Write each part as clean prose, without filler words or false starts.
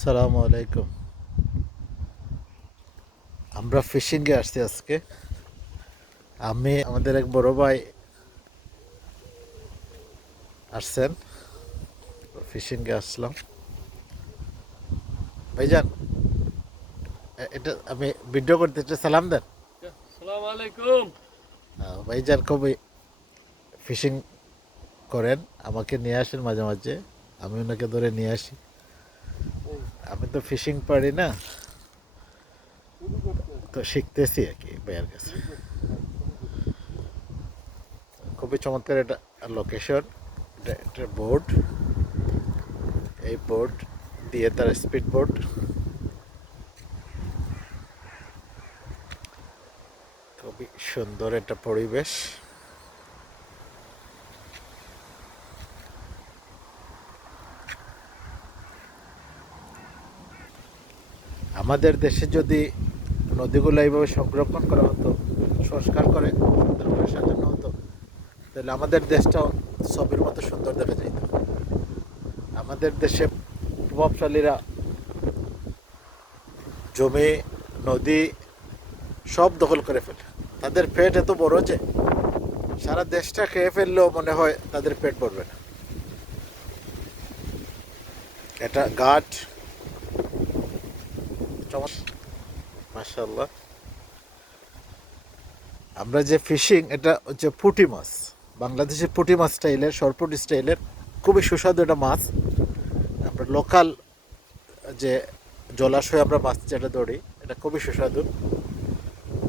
সালামু আলাইকুম। আমরা ফিশিংয়ে আসছি আজকে। আমি আমাদের এক বড় ভাই আসছেন, ফিশিংয়ে আসলাম। ভাইজান, এটা আমি ভিডিও করতে একটু সালাম দেন। আসসালামু আলাইকুম। ভাইজান খুবই ফিশিং করেন, আমাকে নিয়ে আসেন মাঝে মাঝে, আমি ওনাকে ধরে নিয়ে আসি। আমি তো ফিশিং পারি না, তো শিখতেছি আর কি ভাইয়ার কাছে। খুবই চমৎকার এটা লোকেশন। এটা বোর্ড, এই বোর্ড দিয়ে তার স্পিড বোর্ড। খুবই সুন্দর একটা পরিবেশ। আমাদের দেশে যদি নদীগুলো এইভাবে সংরক্ষণ করা হতো, সংস্কার করে সুন্দর করে সাজানো হতো, তাহলে আমাদের দেশটাও ছবির মতো সুন্দর দেখা যেত। আমাদের দেশে প্রভাবশালীরা জমি, নদী সব দখল করে ফেলে। তাদের পেট এত বড় যে সারা দেশটা খেয়ে ফেললেও মনে হয় তাদের পেট ভরবে না। এটা ঘাট, মাশাআল্লাহ। আমরা যে ফিশিং, এটা হচ্ছে পুঁটি মাছ, বাংলাদেশের পুঁটি মাছ স্টাইলের, সরপুটি স্টাইলের, খুবই সুস্বাদু এটা মাছ। আমরা লোকাল যে জলাশয়ে আমরা মাছ যেটা ধরি, এটা খুবই সুস্বাদু।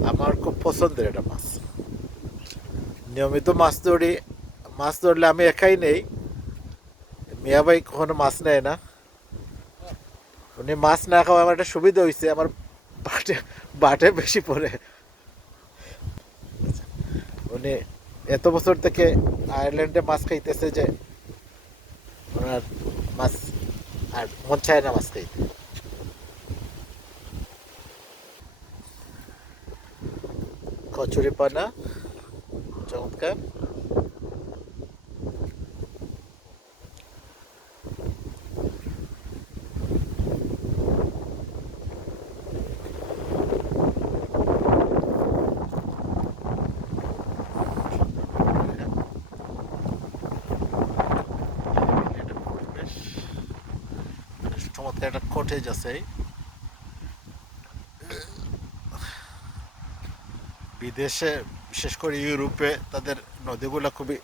আমার খুব পছন্দের এটা মাছ। নিয়মিত মাছ ধরি। মাছ ধরলে আমি একাই নেই, মিয়া ভাই কখনো মাছ নেয় না। উনি মাছ না খাওয়া আমার একটা সুবিধা হয়েছে, আমার বাটে বাটে বেশি পড়ে। উনি এত বছর থেকে আয়ারল্যান্ডে মাছ খাইতেছে যে ওনার মাছ আর মন চায় না মাছ খাইতে। কচুরি পানা, চমৎকার। একটা পরিবেশ, চমৎকার একটা কটেজ আছে। বিদেশে, বিশেষ করে ইউরোপে, তাদের নদীগুলো খুবই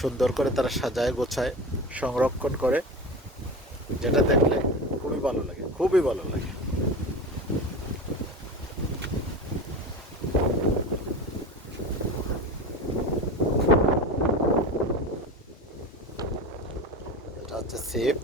সুন্দর করে তারা সাজায় গোছায় সংরক্ষণ করে, যেটা দেখলে খুবই ভালো লাগে, খুবই ভালো লাগে। এটা হচ্ছে সিপ।